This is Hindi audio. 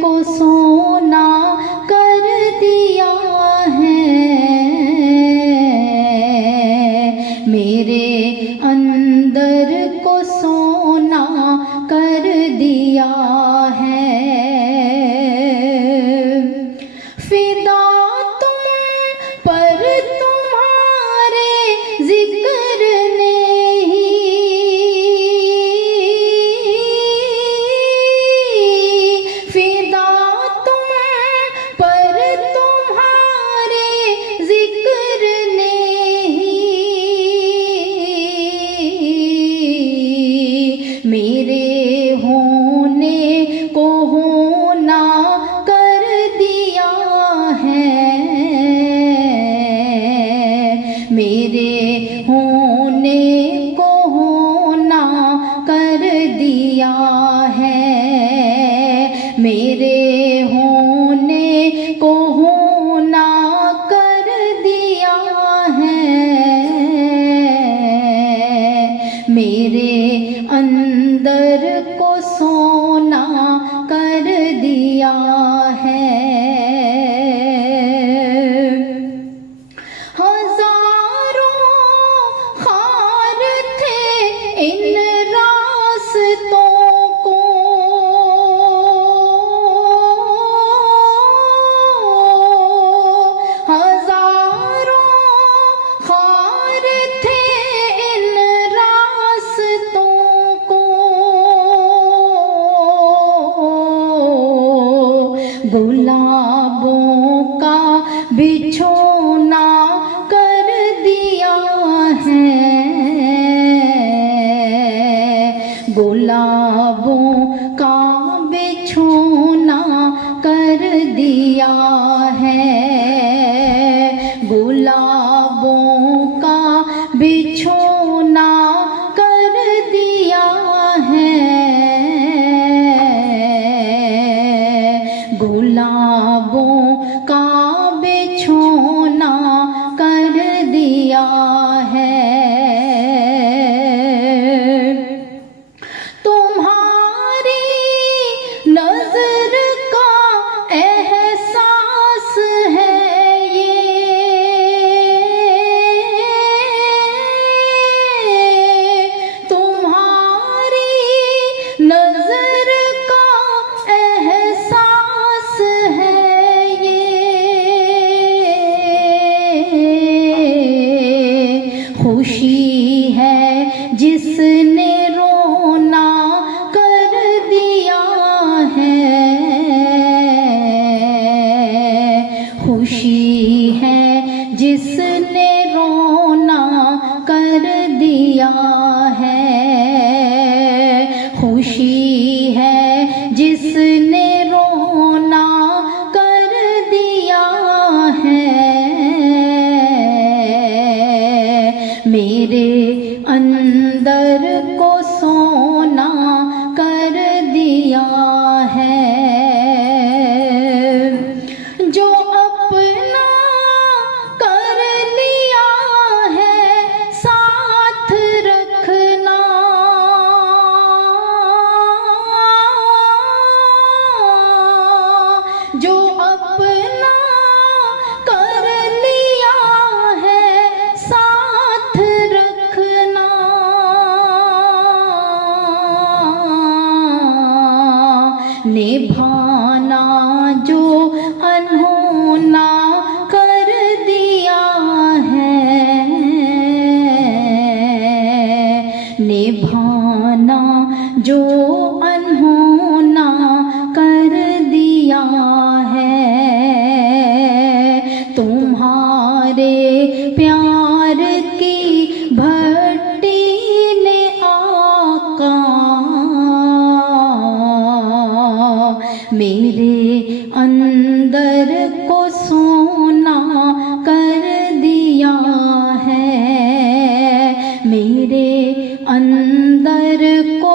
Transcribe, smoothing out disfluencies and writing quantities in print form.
को सोना कर दिया है, मेरे अंदर को सोना कर दिया है। फिदा तुम पर तुम्हारे जिक्र ने ही, फिदा तुम पर तुम्हारे जिक्र ने ही, मेरे होने को होना कर दिया है, मेरे होने को होना कर दिया है, मेरे होने को होना कर दिया है, मेरे अंदर को सोना कर दिया है। हजारों खार थे इन रास्तों को, हजारों खार थे इन रास्तों को, गुलाबों का बिछोना कर दिया है, गुलाबों का बिछोना कर दिया है, गुलाबों का बिछोना कर दिया है, गुलाबों का बिछोना कर दिया है। तुम्हारी नजर का एहसास है ये, तुम्हारी नजर का एहसास है ये, खुशी है जिसने रोना कर दिया है, खुशी है जिसने रोना कर दिया है, खुशी है जिसने रोना कर दिया है, मेरे अंदर को सोना कर दिया है। जो अपना कर लिया है साथ रखना, जो अपना कर लिया है साथ रखना, निभाना जो अनहोना कर दिया है, निभाना जो अनहोना कर दिया है, तुम्हारे प्यार की भट्टी ने आका मेरे अंदर को सोना कर दिया है, मेरे अंदर को